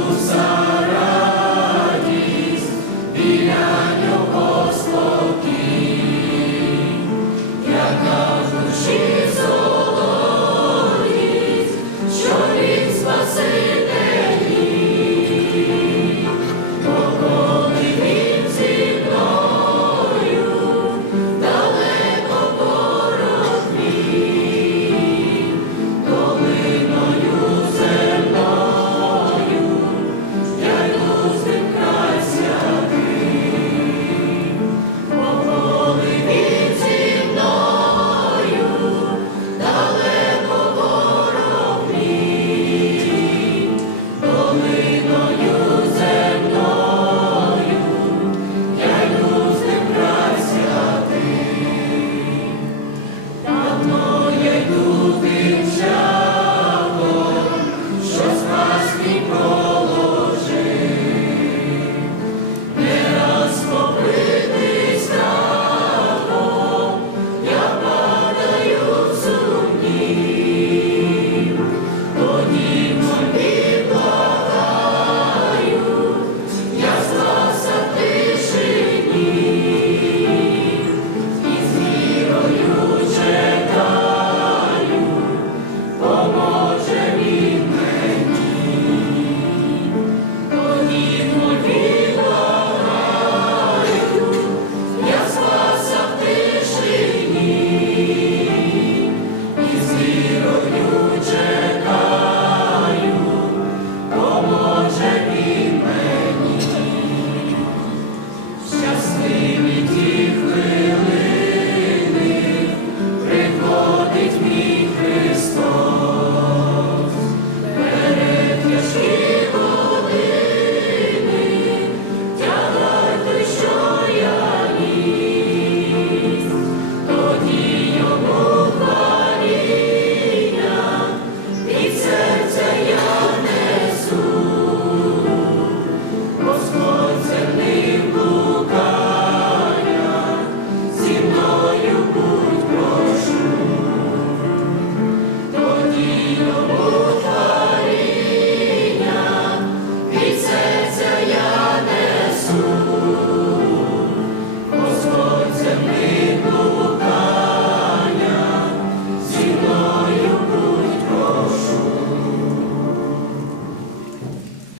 nos oh